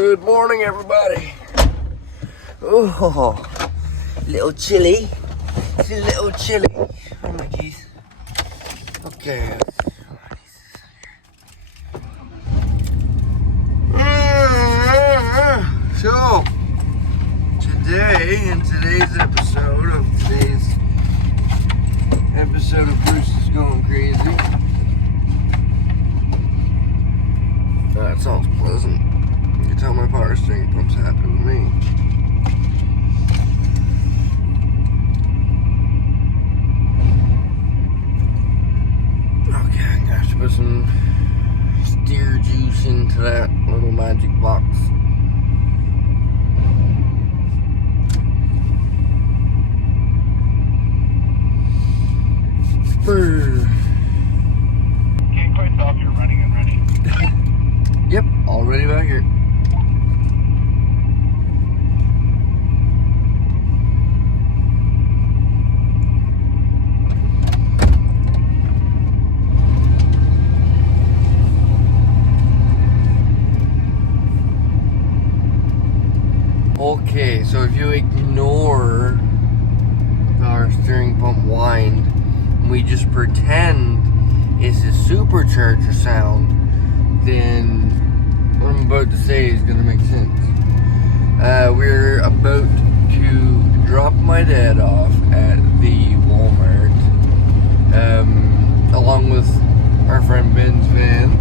Good morning, everybody. Oh, little chilly. It's a little chilly. Oh my keys. Okay. So, today, in today's episode of Bruce is Going Crazy. That sounds pleasant. You can tell my power steering pump's happy with me. Okay, I'm gonna have to put some steer juice into that little magic box. Brr. Can't quite tell if you're running and ready. Yep, already back here. Okay, so if you ignore the power steering pump wind, and we just pretend it's a supercharger sound, then what I'm about to say is going to make sense. We're about to drop my dad off at the Walmart, along with our friend Ben's van.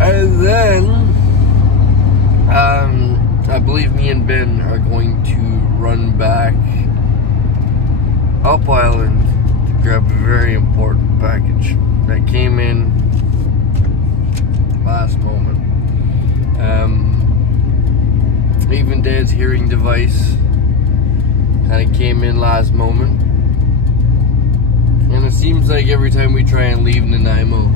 And then, I believe me and Ben are going to run back up island to grab a very important package that came in last moment. Even Dad's hearing device kind of came in last moment, and it seems like every time we try and leave Nanaimo,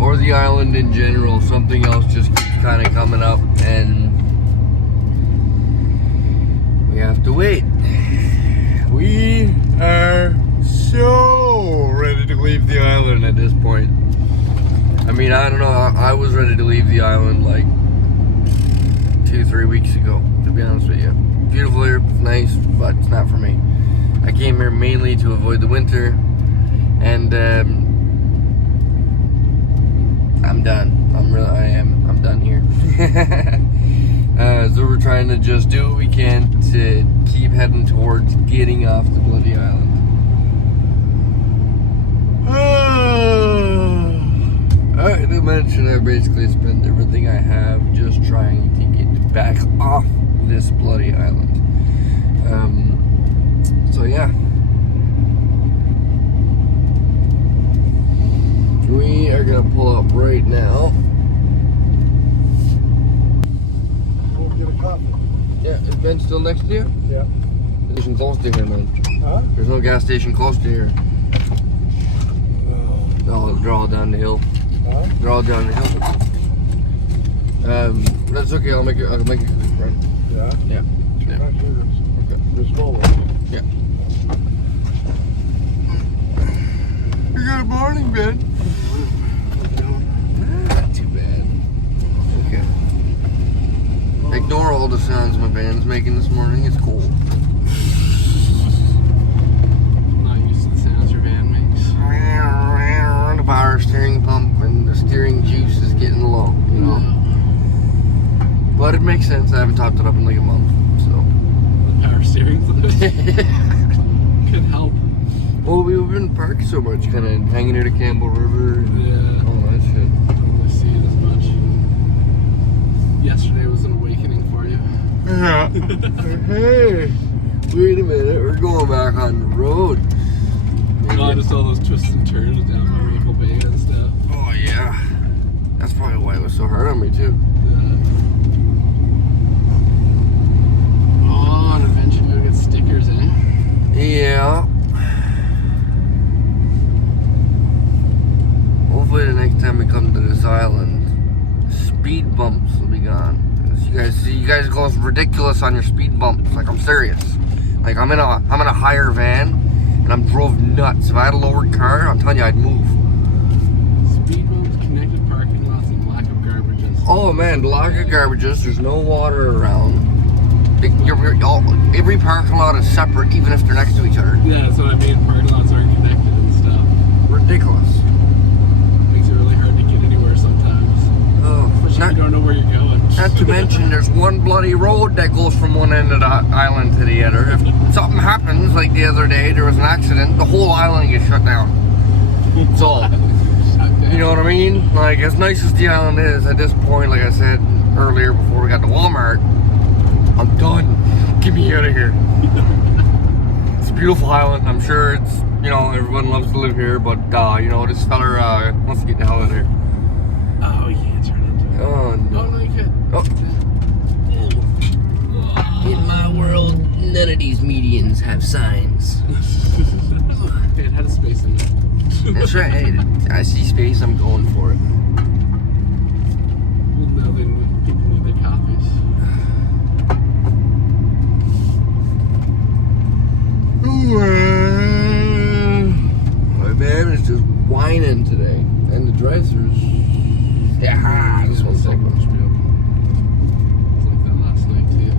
or the island in general, something else just keeps kind of coming up, and we have to wait. We are so ready to leave the island at this point. I mean, I don't know, I was ready to leave the island like 2-3 weeks ago, to be honest with you. Beautiful here, nice, but it's not for me. I came here mainly to avoid the winter, and I'm done. I'm done here. So we're trying to just do what we can to keep heading towards getting off the bloody island. I did mention I basically spent everything I have just trying to get back off this bloody island. So yeah. We are gonna pull up right now. We'll get a coffee. Yeah, is Ben still next to you? Yeah. Gas station close to here, man. Huh? There's no gas station close to here. Oh, they're all down the hill. Huh? They're all down the hill. That's okay. I'll make it quick, right? Yeah? Yeah. Yeah. Not sure Okay. the small one. Yeah. Good morning, Ben. Not too bad. Okay. Ignore all the sounds my van's making this morning. It's cool. I'm not used to the sounds your van makes. The power steering pump and the steering juice is getting low, you know. But it makes sense. I haven't topped it up in like a month, so. The power steering fluid could help. Well, we've been parked so much, kind of hanging near the Campbell River and Yeah. all that shit. Don't really see it as much. Yesterday was an awakening for you. Yeah. Hey, wait a minute. We're going back on the road. No, just all those twists and turns down by Maple Bay and stuff. Oh, yeah. That's probably why it was so hard on me, too. Oh, and eventually we'll get stickers, eh? Yeah. Hopefully the next time we come to this island, speed bumps will be gone. You guys go ridiculous on your speed bumps. Like, I'm serious. Like, I'm in a higher van, and I'm drove nuts. If I had a lowered car, I'm telling you, I'd move. speed bumps, connected parking lots, and lack of garbages. Oh man, lack of garbages. There's no water around. Every parking lot is separate, even if they're next to each other. Yeah, that's what I mean. Parking lots aren't connected and stuff. Ridiculous. Makes it really hard to get anywhere sometimes. Oh, Especially if you don't know where you're going. not to mention, there's one bloody road that goes from one end of the island to the other. If something happens, like the other day, there was an accident, the whole island gets shut down. So, you know what I mean? Like, as nice as the island is, at this point, like I said earlier before we got to Walmart, I'm done. Get me out of here. It's a beautiful island. I'm sure it's, you know, everyone loves to live here, but, you know, this feller wants to get the hell out of here. Oh, you can't turn into it. Oh, no. Oh, no, you could. Oh. In my world, none of these medians have signs. It had a space in it. That's right. Hey, I see space, I'm going for it. Well, now then people need their coffees. My man is just whining today. And the drive-throughs. Yeah, this one's second. second. It's like that last night, too.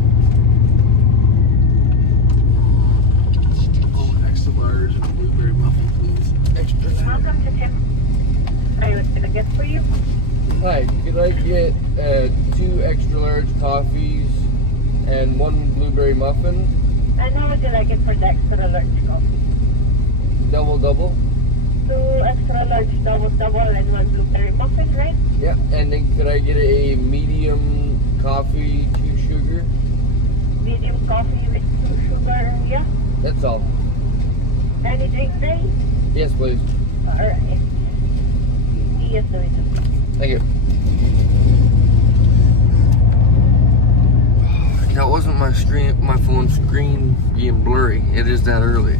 Oh, extra large and a blueberry muffin, please. Extra large. Welcome to temp. I was going to get for you. Hi, could I get 2 extra large coffees and 1 blueberry muffin? And how would you like it for the extra large coffee? Double. 2 extra large double and 1 blueberry muffin, right? Yeah, and then could I get a medium coffee, 2 sugar? Medium coffee with 2 sugar, yeah? That's all. Any drink ready? Yes, please. Alright. Yes, there is. Thank you. That wasn't my phone screen being blurry. It is that early.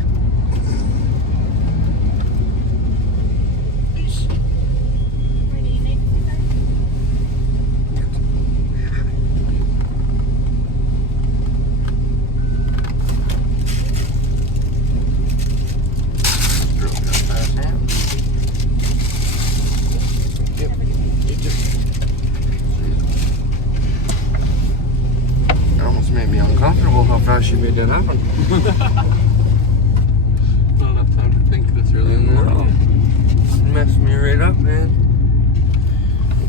She made that happen. Not enough time to think this early in the morning. Messed me right up, man.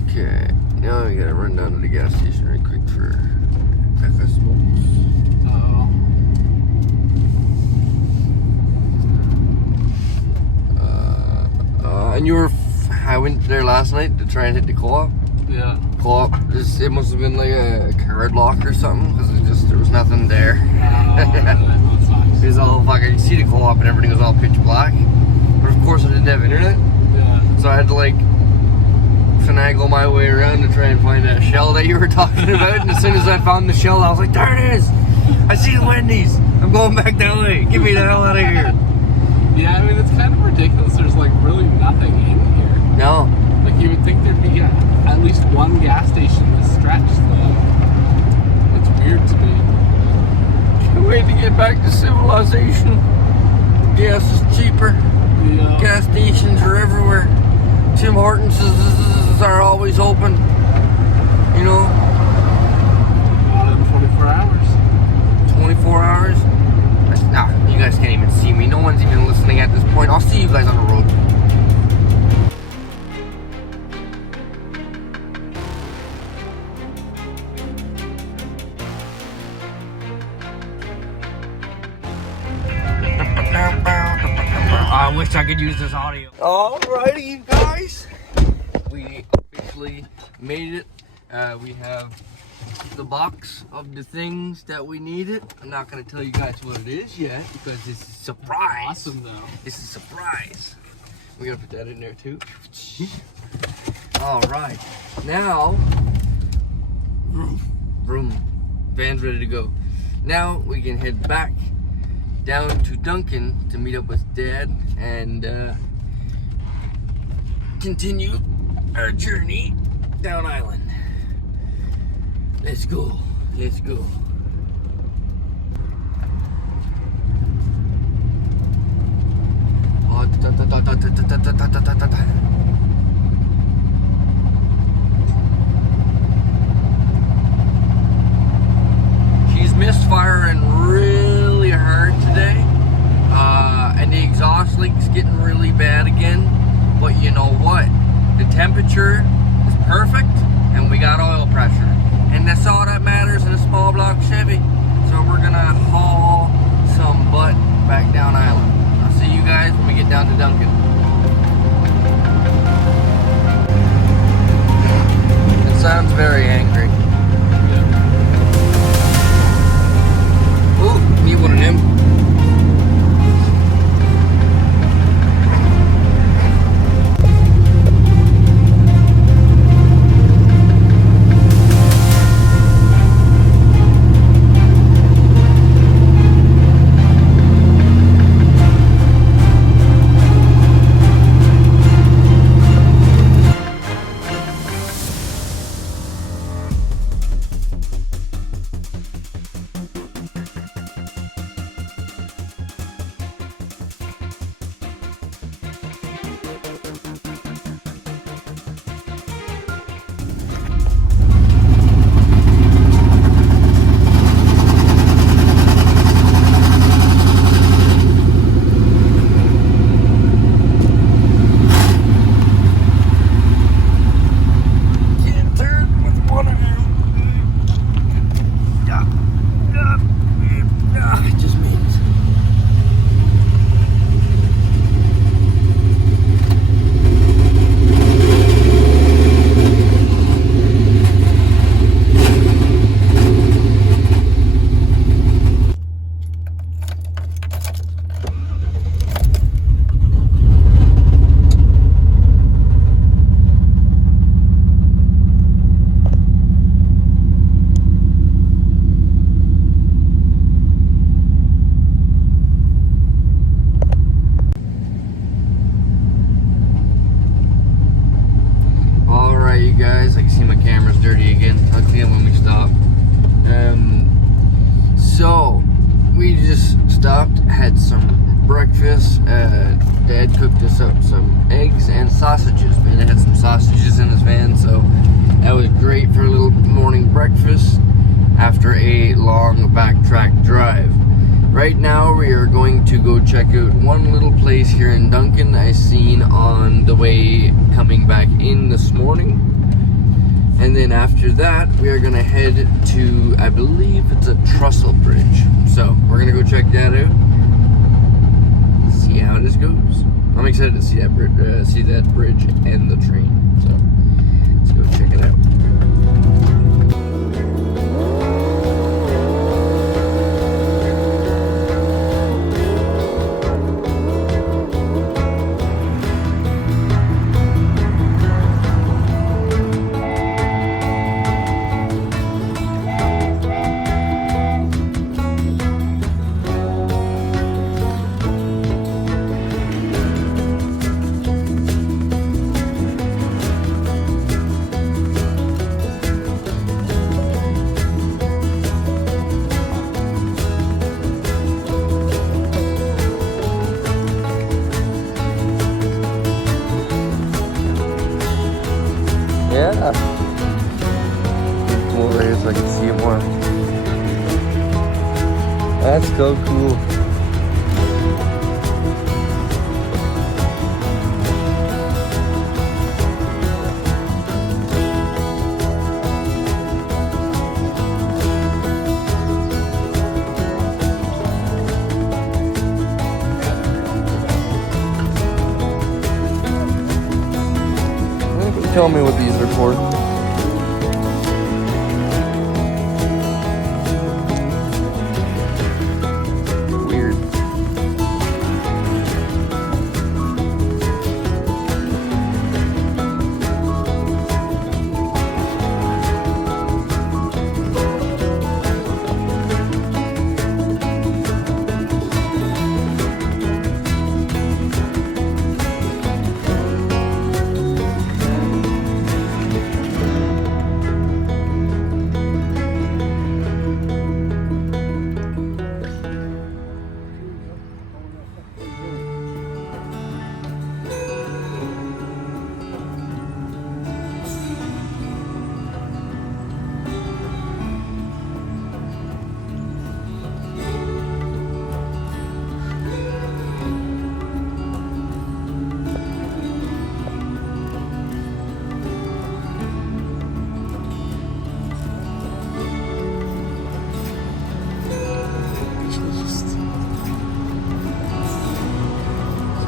Okay, now we gotta run down to the gas station right quick for Becca smokes. And you were, I went there last night to try and hit the co-op. Yeah. Co-op, it must have been like a card lock or something, because there was nothing there. It was all fucking, you see the co-op and everything was all pitch black. But of course I didn't have internet. Yeah. So I had to like finagle my way around to try and find that shell that you were talking about. And as soon as I found the shell, I was like, there it is! I see the Wendy's! I'm going back to LA! Get me the hell out of here! Yeah, I mean, it's kind of ridiculous. There's like really nothing in here. No. Like you would think there'd be at least one gas station this stretch, though. It's weird to me. Can't wait to get back to civilization. Gas is cheaper. Yeah. Gas stations are everywhere. Tim Hortons are always open. You know? 24 hours. 24 hours? Nah, you guys can't even see me. No one's even listening at this point. I'll see you guys on the road. I wish I could use this audio. Alrighty, you guys. We officially made it. We have the box of the things that we needed. I'm not going to tell you guys what it is yet because this is a surprise. Awesome, though. This is a surprise. We're going to put that in there too. Alright. Now, vroom. Van's ready to go. Now we can head back down to Duncan to meet up with Dad and continue our journey down island. Let's go. Let's go. you know what? The temperature is perfect and we got oil pressure. And that's all that matters in a small block Chevy. So we're gonna haul some butt back down island. I'll see you guys when we get down to Duncan. It sounds very angry. Ooh, need one of them. Guys, I can see my camera's dirty again. I'll clean it when we stop. So we just stopped, had some breakfast. Dad cooked us up some eggs and sausages. Man, they had some sausages in his van, so that was great for a little morning breakfast after a long backtrack drive. Right now we are going to go check out one little place here in Duncan I seen on the way coming back in this morning. And then after that, we are gonna head to, I believe it's a Trestle bridge. So we're gonna go check that out. See how this goes. I'm excited to see that bridge and the train. So let's go check it out. Yeah. Come over here so I can see it more. That's so cool. Tell me what these are for. Weird.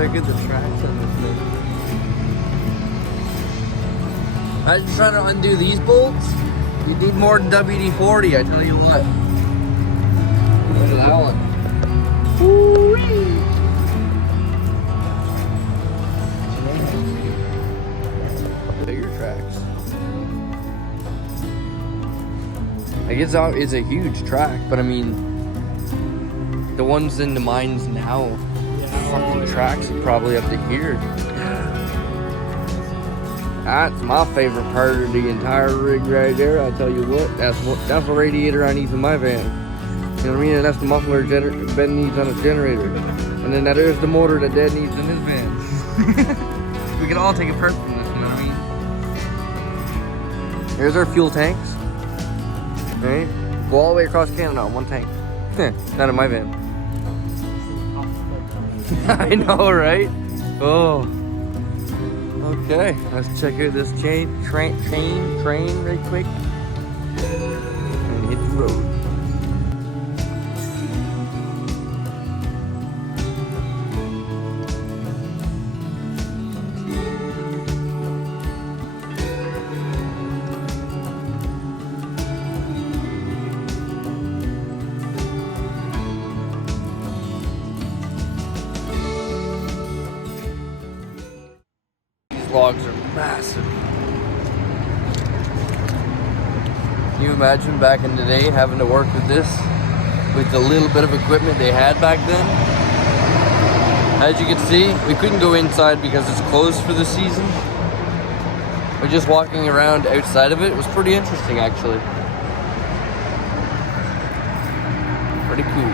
check out the tracks on this thing. I just trying to undo these bolts. You need more than WD-40, I tell you what. Look at that one. Woo-wee. Bigger tracks. Like it's a huge track, but I mean, the ones in the mines now, fucking tracks are probably up to here. That's my favorite part of the entire rig right there. I tell you what, that's the radiator I need for my van. You know what I mean? And that's the muffler Ben needs on his generator. And then there's the motor that Dad needs in his van. We can all take a perk from this, you know what I mean? Here's our fuel tanks. Right? Go all the way across Canada on one tank. Not in my van. I know, right? Oh. Okay, let's check out this train right quick. And hit the road. Logs are massive. Can you imagine back in the day having to work with this with the little bit of equipment they had back then? As you can see, we couldn't go inside because it's closed for the season. But just walking around outside of it was pretty interesting, actually. Pretty cool.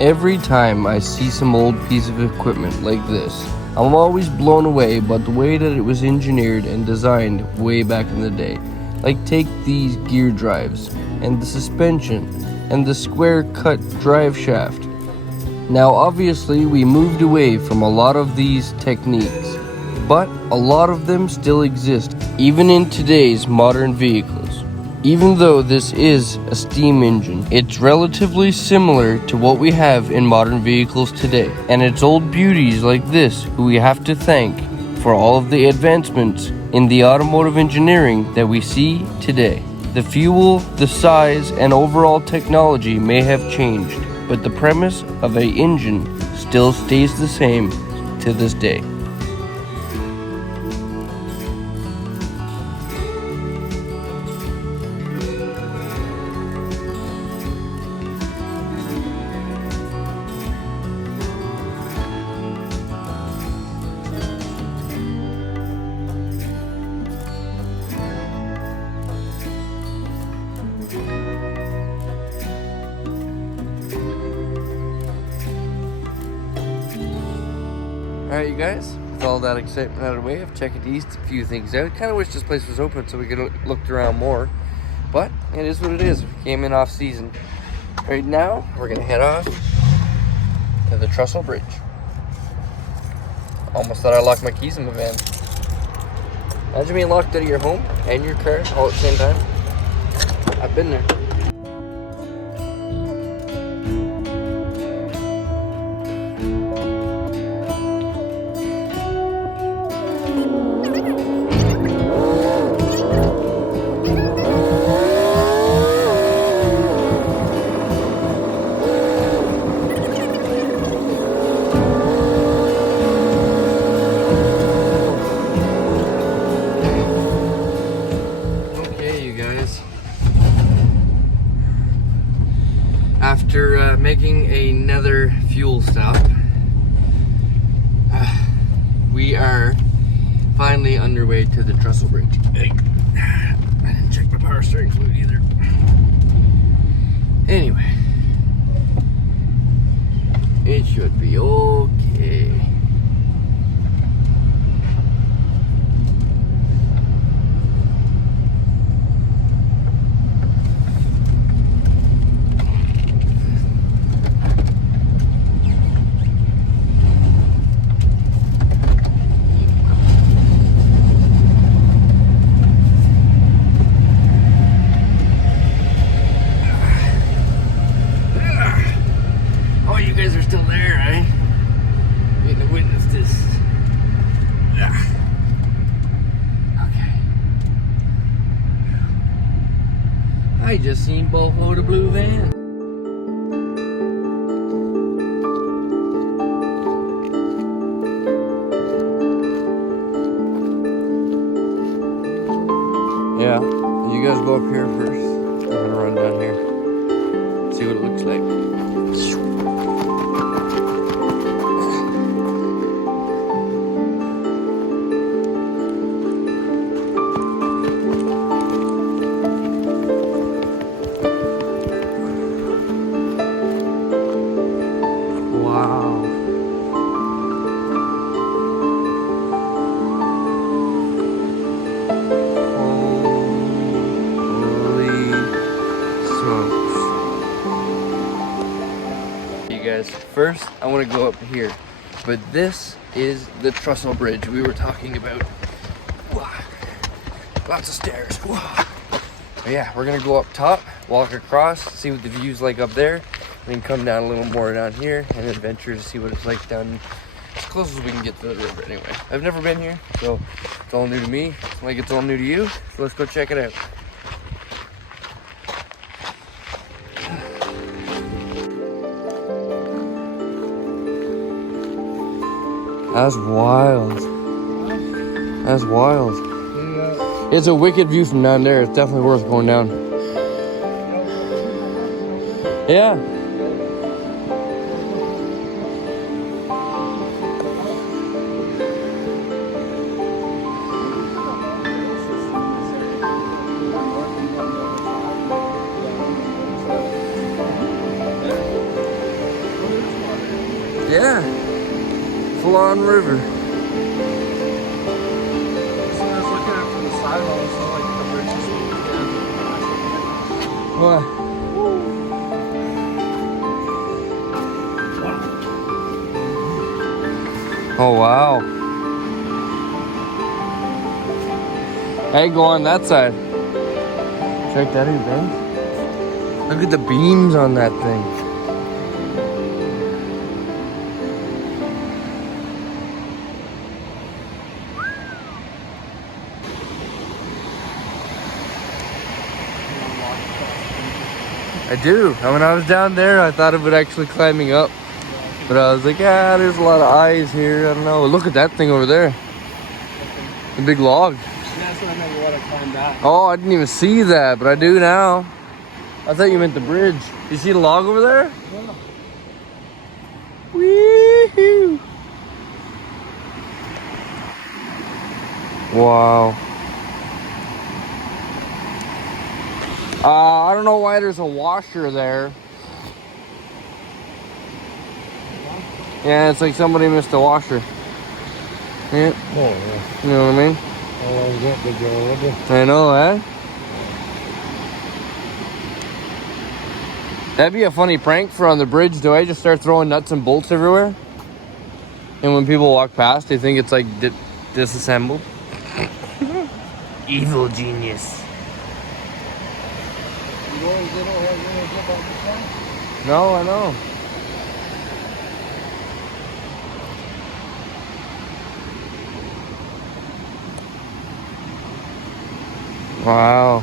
Every time I see some old piece of equipment like this, I'm always blown away by the way that it was engineered and designed way back in the day. Like take these gear drives, and the suspension, and the square cut drive shaft. Now obviously we moved away from a lot of these techniques, but a lot of them still exist, even in today's modern vehicles. Even though this is a steam engine, it's relatively similar to what we have in modern vehicles today. And it's old beauties like this who we have to thank for all of the advancements in the automotive engineering that we see today. The fuel, the size, and overall technology may have changed, but the premise of an engine still stays the same to this day. Alright, you guys, with all that excitement out of the way, I've checked these few things out. Kind of wish this place was open so we could look around more, but it is what it is. We came in off season. Right now, we're gonna head off to the Trestle Bridge. Almost thought I locked my keys in my van. Imagine being locked out of your home and your car all at the same time. I've been there. After making another fuel stop, we are finally underway to the Trestle Bridge. I didn't check my power steering fluid either. Anyway, it should be okay. I just seen Boho the blue van. Yeah, you guys go up here first. I'm gonna run down here, see what it looks like. Wow. You guys, first I want to go up here, but this is the trestle bridge we were talking about. Wow. Lots of stairs. Wow. But yeah, we're gonna go up top, walk across, see what the view's like up there, and then come down a little more down here and adventure to see what it's like down as close as we can get to the river. Anyway, I've never been here, so it's all new to me, like it's all new to you, so let's go check it out. That's wild. That's wild. It's a wicked view from down there. It's definitely worth going down. Yeah. Yeah. Full on river. What? Oh wow. Hey, go on that side. Check that out, Ben. Look at the beams on that thing. I do. And when I was down there, I thought of it actually climbing up. But I was like, ah, there's a lot of eyes here. I don't know. Look at that thing over there. The big log. That's what I never want to climb back. Oh, I didn't even see that, but I do now. I thought you meant the bridge. You see the log over there? Yeah. Wee-hoo. Wow. I don't know why there's a washer there. Yeah, it's like somebody missed a washer. Yeah. Oh, yeah. You know what I mean? Oh, that big already. I know, eh? That'd be a funny prank for on the bridge. Do I just start throwing nuts and bolts everywhere? And when people walk past, they think it's like disassembled. Evil genius. You know, they don't have any jump out this one? No, I know. Wow.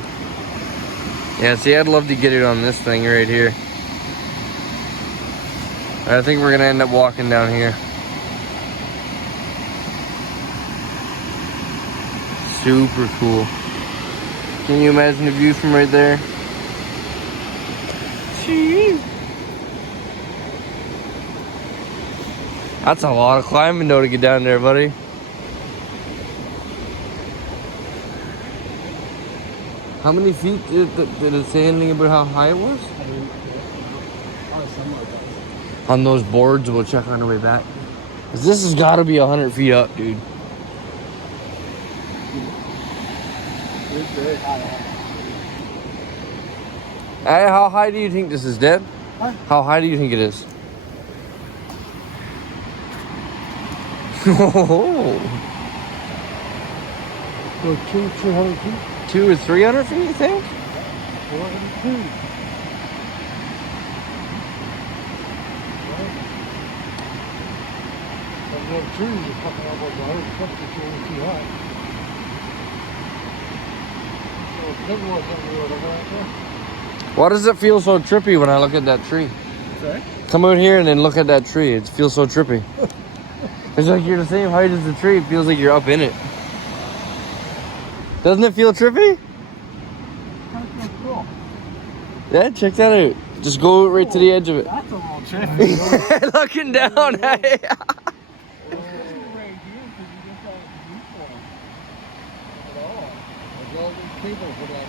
Yeah, see, I'd love to get it on this thing right here. I think we're gonna end up walking down here. Super cool. Can you imagine the view from right there? That's a lot of climbing though to get down there, buddy. How many feet did it say anything about how high it was? On those boards, we'll check on the way back. 'Cause this has got to be 100 feet up, dude. It's very high. Hey, how high do you think this is, Deb? Huh? How high do you think it is? Oh. So 200 feet? 200 or 300 feet, you think? 400 feet. Some little trees are coming up over 150 feet high. So big ones everywhere right there. Why does it feel so trippy when I look at that tree? Sorry? Come out here and then look at that tree. It feels so trippy. It's like you're the same height as the tree. It feels like you're up in it. Doesn't it feel trippy? That feels cool. Yeah, check that out. Just go right to the edge of it. That's a little trippy. Looking down. Hey. Right here, because you just have a viewpoint. At all. There's all these people for that.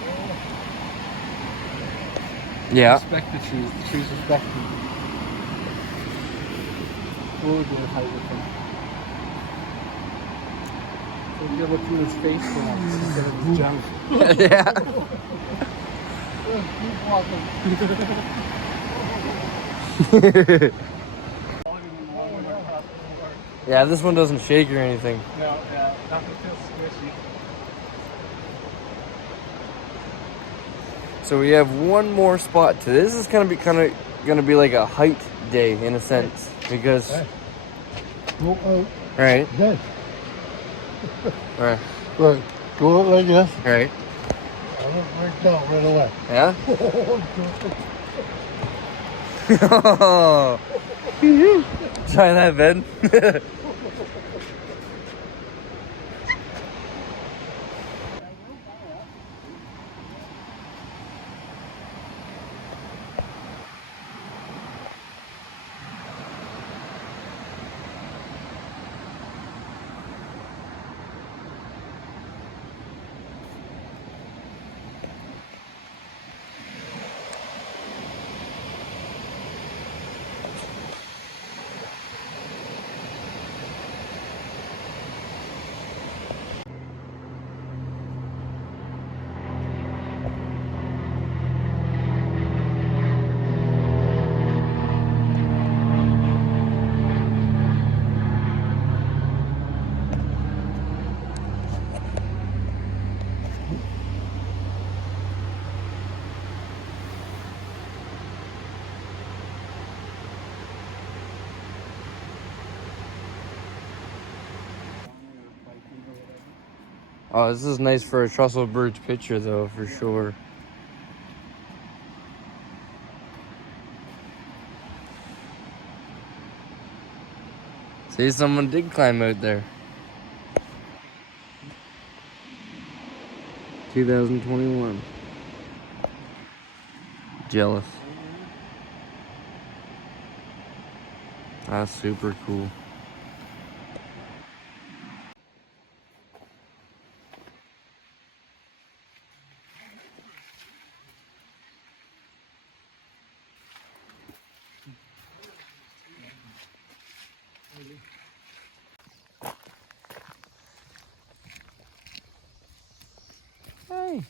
Yeah. Respect the trees. The trees respect you. Oh, dear, height with him. So you're looking at his face for us instead of his junk. Yeah. Just keep walking. Yeah, this one doesn't shake or anything. No, nothing feels squishy. So we have one more spot to this. Is gonna be gonna be like a height day in a sense because Go out. right, This. right, Right. Go out like this. right. And it breaks out right away. Yeah. Try that, Ben. Oh, this is nice for a Trestle Bird's picture, though, for sure. See, someone did climb out there. 2021. Jealous. That's super cool. Hey.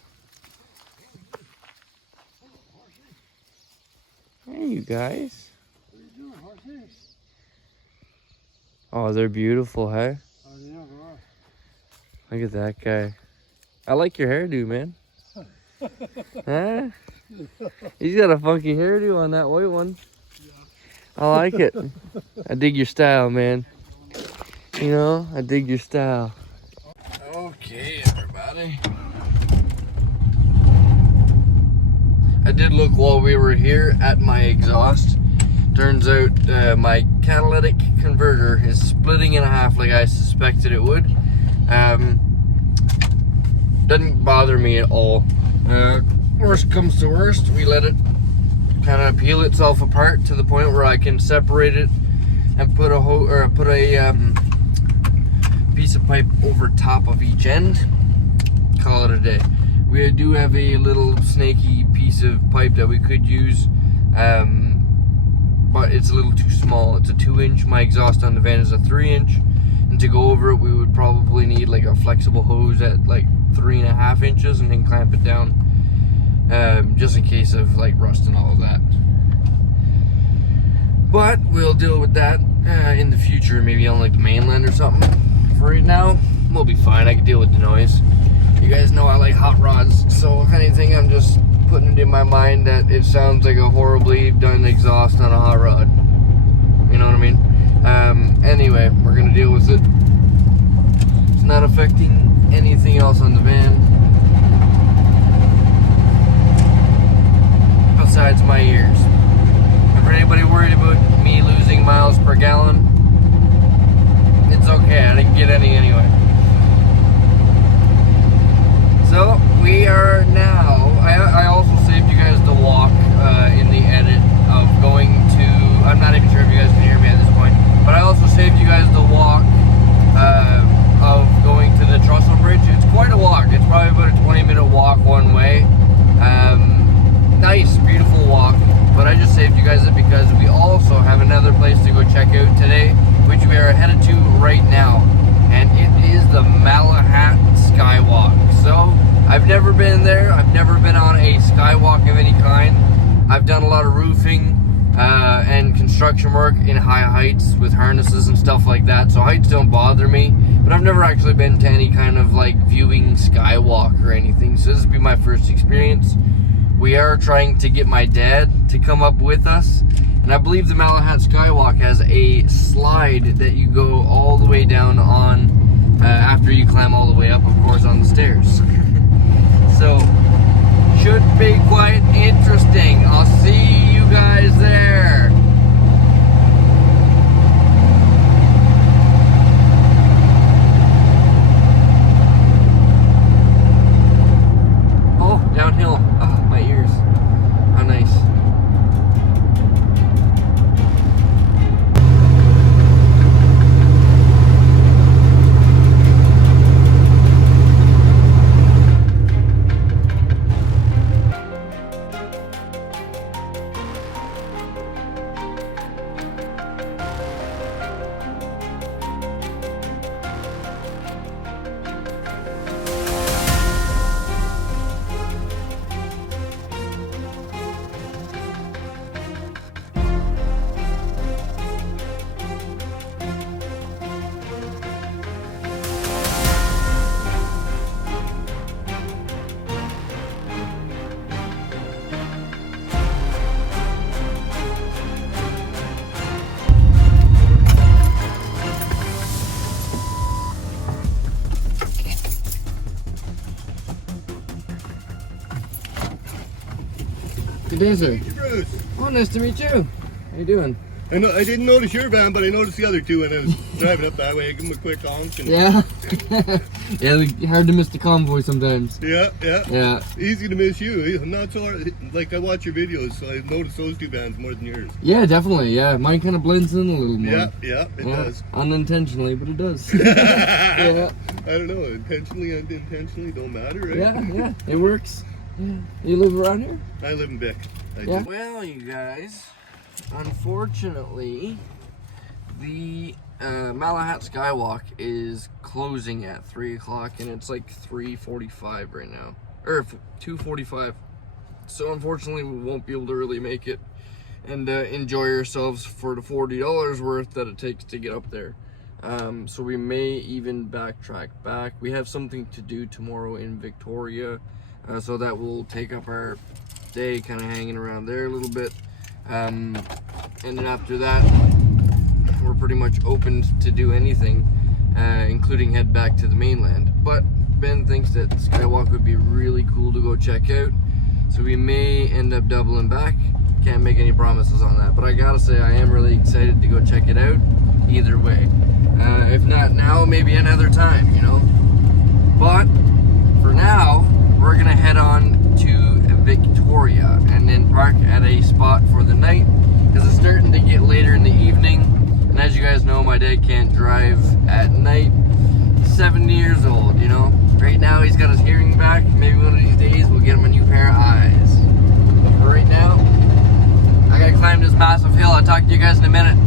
Hey, you guys. What are you doing, horses? Oh, they're beautiful, hey? Oh, yeah, they are. Look at that guy. I like your hairdo, man. Huh? He's got a funky hairdo on that white one. I like it. I dig your style, man. You know, I dig your style. Okay, everybody. I did look while we were here at my exhaust. Turns out my catalytic converter is splitting in half like I suspected it would. Doesn't bother me at all. Worst comes to worst, we let it kind of peel itself apart to the point where I can separate it and put a piece of pipe over top of each end. Call it a day. We do have a little snaky piece of pipe that we could use, but it's a little too small. It's a 2-inch. My exhaust on the van is a 3-inch, and to go over it, we would probably need like a flexible hose at like 3.5 inches, and then clamp it down, just in case of like rust and all of that. But we'll deal with that in the future, maybe on like the mainland or something. For right now, we'll be fine. I can deal with the noise. You guys know I like hot rods, so if anything, I'm just putting it in my mind that it sounds like a horribly done exhaust on a hot rod. You know what I mean? Anyway, we're gonna deal with it. It's not affecting anything else on the van. besides my ears. And for anybody worried about me losing miles per gallon, it's okay. I didn't get any anyway. So we are now, I also saved you guys the walk in the edit of going to, I'm not even sure if you guys can hear me at this point, but I also saved you guys the walk of going to the Trestle Bridge. It's quite a walk. It's probably about a 20-minute walk one way. Nice, beautiful walk, but I just saved you guys it because we also have another place to go check out today, which we are headed to right now, and it is the Malahat Skywalk. So I've never been there. I've never been on a skywalk of any kind. I've done a lot of roofing and construction work in high heights with harnesses and stuff like that, so heights don't bother me, but I've never actually been to any kind of like viewing skywalk or anything, so this will be my first experience. We are trying to get my dad to come up with us, and I believe the Malahat Skywalk has a slide that you go all the way down on after you climb all the way up, of course, on the stairs. So should be quite interesting. I'll see you guys there. Oh, downhill. Oh, my ears. How nice. Good day, sir. Bruce. Oh, nice to meet you. How you doing? I didn't notice your van, but I noticed the other two when I was driving up that way. I give them a quick honk. And Yeah. Yeah, hard to miss the convoy sometimes. yeah. Yeah. Easy to miss you. Not so hard. Like, I watch your videos, so I noticed those two vans more than yours. Yeah, definitely. Yeah, mine kind of blends in a little more. Yeah, it does. Unintentionally, but it does. Yeah. I don't know. Intentionally, unintentionally, don't matter, right? Yeah, it works. Yeah. You live around here? I live in Vic. Yeah. Well, you guys, unfortunately, the Malahat Skywalk is closing at 3 o'clock, and it's like 3:45 right now, or 2:45. So unfortunately, we won't be able to really make it and enjoy ourselves for the $40 worth that it takes to get up there. So we may even backtrack back. We have something to do tomorrow in Victoria, so that will take up our day kind of hanging around there a little bit. And then after that, we're pretty much open to do anything, including head back to the mainland. But Ben thinks that Skywalk would be really cool to go check out, so we may end up doubling back. Can't make any promises on that, but I gotta say I am really excited to go check it out either way. If not now, maybe another time, you know. But for now, we're gonna head on to Victoria and then park at a spot for the night, because it's starting to get later in the evening, and as you guys know, my dad can't drive at night. 70 years old, you know. Right now he's got his hearing back. Maybe one of these days we'll get him a new pair of eyes. But for right now, I gotta climb this massive hill. I'll talk to you guys in a minute.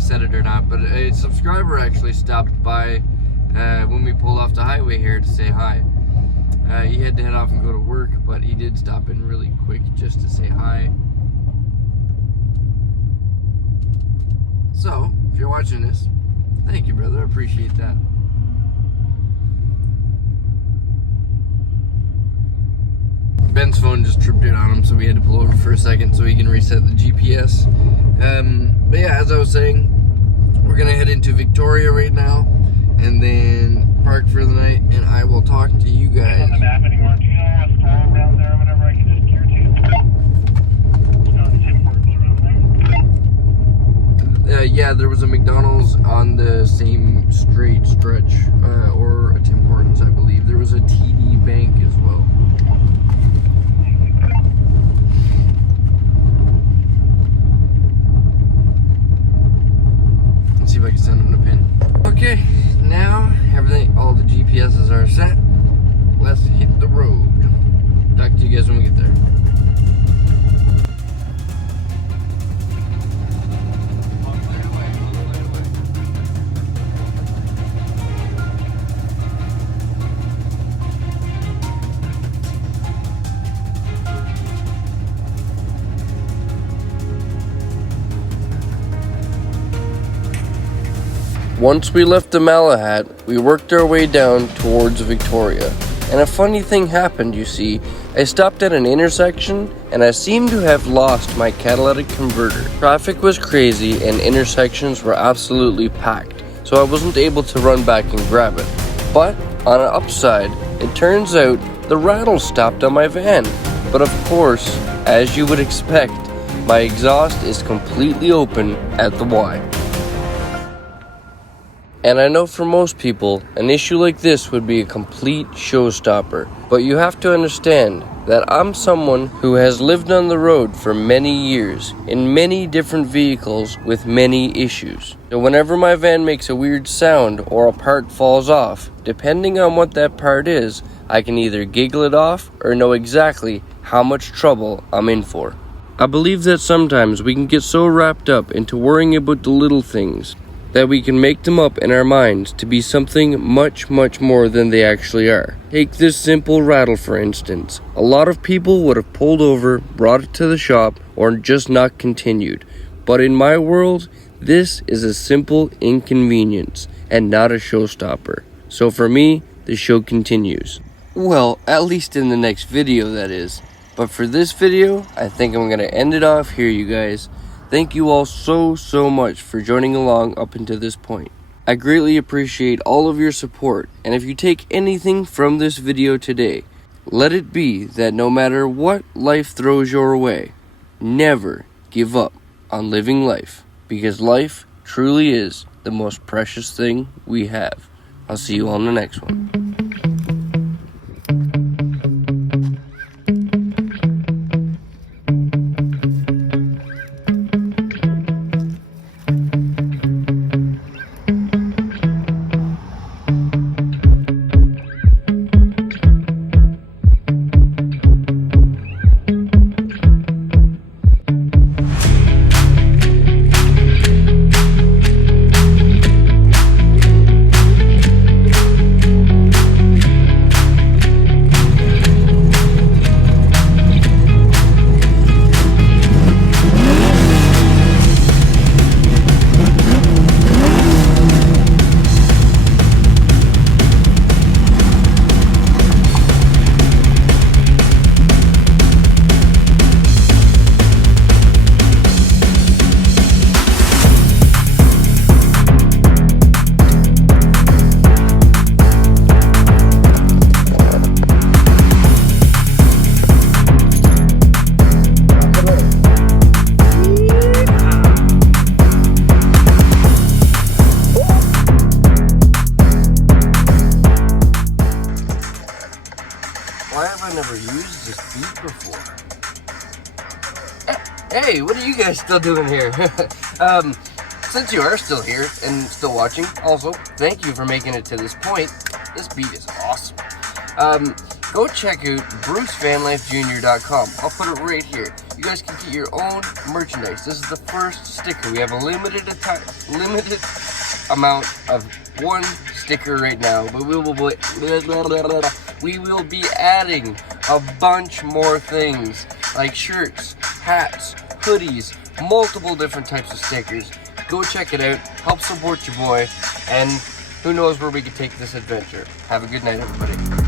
said it or not, but a subscriber actually stopped by when we pulled off the highway here to say hi. He had to head off and go to work, but he did stop in really quick just to say hi. So, if you're watching this, thank you, brother. I appreciate that. Ben's phone just tripped out on him, so we had to pull over for a second so he can reset the GPS. But yeah, as I was saying, we're gonna head into Victoria right now, and then park for the night, and I will talk to you guys. On the map anymore? Do you know a store around there or whatever I can just gear to? No, the Tim Hortons around there? Yeah, there was a McDonald's on the same straight stretch, or a Tim Hortons, I believe. There was a TD Bank as well. Let's see if I can send him the pin. Okay, now everything, all the GPSs are set. Let's hit the road. Talk to you guys when we get there. Once we left the Malahat, we worked our way down towards Victoria. And a funny thing happened, you see. I stopped at an intersection and I seemed to have lost my catalytic converter. Traffic was crazy and intersections were absolutely packed, so I wasn't able to run back and grab it. But on an upside, it turns out the rattle stopped on my van. But of course, as you would expect, my exhaust is completely open at the Y. And I know for most people, an issue like this would be a complete showstopper. But you have to understand that I'm someone who has lived on the road for many years, in many different vehicles with many issues. So whenever my van makes a weird sound or a part falls off, depending on what that part is, I can either giggle it off or know exactly how much trouble I'm in for. I believe that sometimes we can get so wrapped up into worrying about the little things that we can make them up in our minds to be something much, much more than they actually are. Take this simple rattle for instance. A lot of people would have pulled over, brought it to the shop, or just not continued. But in my world, this is a simple inconvenience and not a showstopper. So for me, the show continues. Well, at least in the next video, that is. But for this video, I think I'm gonna end it off here, you guys. Thank you all so much for joining along up until this point. I greatly appreciate all of your support, and if you take anything from this video today, let it be that no matter what life throws your way, never give up on living life, because life truly is the most precious thing we have. I'll see you on the next one. Why have I never used this beat before? Hey, what are you guys still doing here? Since you are still here and still watching, also, thank you for making it to this point. This beat is awesome. go check out BruceVanLifeJr.com. I'll put it right here. You guys can get your own merchandise. This is the first sticker. We have a limited amount of one sticker right now, but we will be adding a bunch more things like shirts, hats, hoodies, multiple different types of stickers. Go check it out, help support your boy, and who knows where we could take this adventure. Have a good night, everybody.